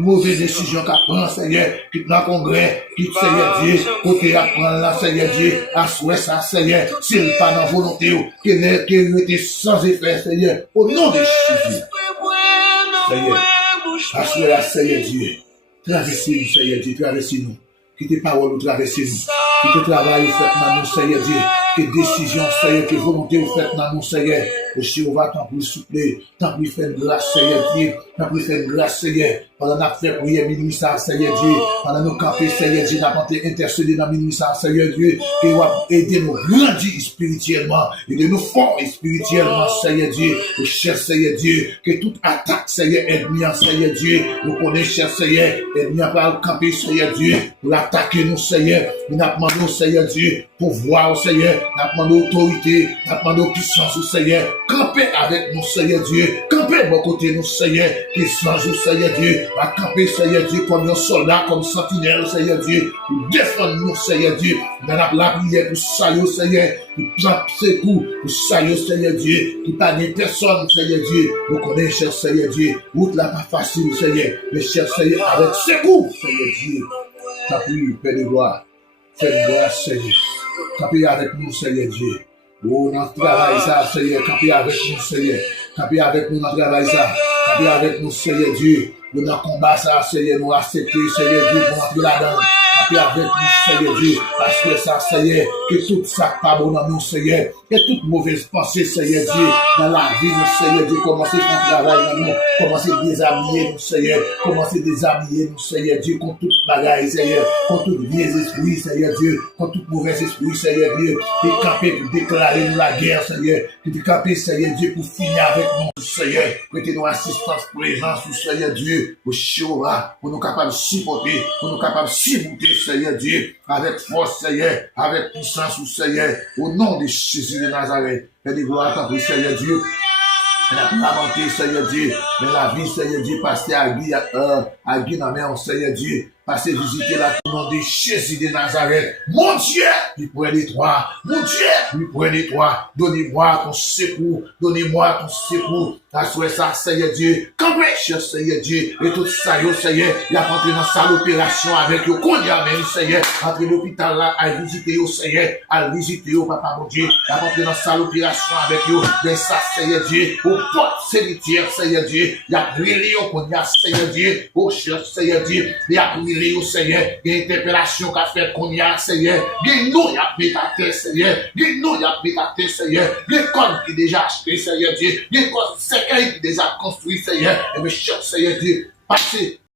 mauvaise décision qu'a prend, Seigneur, qui dans le congrès, qui Seigneur Dieu, côté à prendre là, Seigneur Dieu, à souhait ça, Seigneur, s'il pas dans volonté, qu'il était sans effet, Seigneur, au nom de Jésus. Seigneur, assurez la, Seigneur Dieu, traversez-nous, Seigneur Dieu, traversez-nous, que tes paroles nous traversez-nous, que tes travail vous faites dans nous, Seigneur Dieu, que décisions, Seigneur, que volonté vous faites dans nous, Seigneur. Le Jéhovah, tant pour souffler, tant pour faire grâce, Seigneur Dieu, tant pour faire grâce, Seigneur, pendant notre fait prier minuit ça, Seigneur Dieu, pendant nos camper, Seigneur Dieu, nous intercéder dans minuit ça, Seigneur Dieu, que vous aider nous grandir spirituellement, et de nous former spirituellement, Seigneur Dieu, le cher Seigneur Dieu, que toute attaque, Seigneur, ennemi, Seigneur Dieu, nous connaissons, cher Seigneur, ennemi, par camper, Seigneur Dieu, pour attaquer nous, Seigneur, nous demandons, Seigneur Dieu, pouvoir, Seigneur, nous demandons autorité, nous demandons puissance, Seigneur, camper avec nous, Seigneur Dieu, camper de mon côté, nous, Seigneur, qui change, Seigneur Dieu, à camper, Seigneur Dieu, comme un soldat, comme sentinelle, Seigneur Dieu, pour défendre nous, Seigneur Dieu, dans la prière pour saluer, Seigneur, pour prendre ses coups, pour saluer, Seigneur Dieu, qui pas de personne, Seigneur Dieu, nous connaissons, cher Seigneur Dieu, route là pas facile, Seigneur, mais cher Seigneur, avec ses coups, Seigneur Dieu, t'appuie, Père de gloire, fais grâce, Seigneur, t'appuie avec nous, Seigneur Dieu. Oh, notre travail, ça, Seigneur, camper avec nous, Seigneur. Camper avec nous, notre travail, ça. Camper avec nous, Seigneur Dieu. Nous, dans le combat, ça, Seigneur, nous accepter, Seigneur Dieu, pour entrer là-dedans. Camper avec nous, Seigneur Dieu. Parce que ça, Seigneur, que tout ça, pas bon dans nous, Seigneur. Que toute mauvaise pensée, Seigneur Dieu, dans la vie, nous, Seigneur Dieu, commencer ton travail dans nous. Commencer à déshabiller nous, Seigneur. Commencer à déshabiller nous, Seigneur Dieu, contre toute bagaille, Seigneur. Contre tout vieux esprit, Seigneur Dieu. Contre tout mauvais esprit, Seigneur Dieu. Qui est campé pour déclarer nous la guerre, Seigneur. Qui est campé, Seigneur Dieu, pour finir avec nous, Seigneur. Prêtez nous assistance, présence, Seigneur Dieu. Au Jéhovah, pour nous capables de supporter, pour nous capables de supporter, Seigneur Dieu. Avec force, Seigneur. Avec puissance, Seigneur. Au nom de Jésus de Nazareth. Père de gloire, tant pour Seigneur Dieu. La volonté, Seigneur Dieu, mais la vie, Seigneur Dieu, passer à Guy, dans la Seigneur Dieu, passer visiter la nom de Jésus de Nazareth. Mon Dieu, lui prenez toi, mon Dieu, lui prenez toi, donnez-moi ton secours, donnez-moi ton secours, assurez ça, Seigneur Dieu, campez, cher Seigneur Dieu, et tout ça, yo, Seigneur, il a rentré dans sa opération avec yo, qu'on y a même, Seigneur, entre l'hôpital là, à visiter yo, Seigneur, à visiter yo, papa, mon Dieu, il a rentré dans sa opération avec yo, mais ça, Seigneur Dieu, au porte cimetière, Seigneur Dieu, il a brûlé yo, qu'on y a, Seigneur Dieu, au cher Seigneur Dieu, il a brûlé yo, Seigneur, il y a interpellation qu'a fait qu'on y a, Seigneur, il nous y a pétaté, Seigneur, il nous y a pétaté, Seigneur, l'école qui déjà acheté, Seigneur Dieu, l'école qui déjà construit, Seigneur, et mes chers, Seigneur Dieu, passez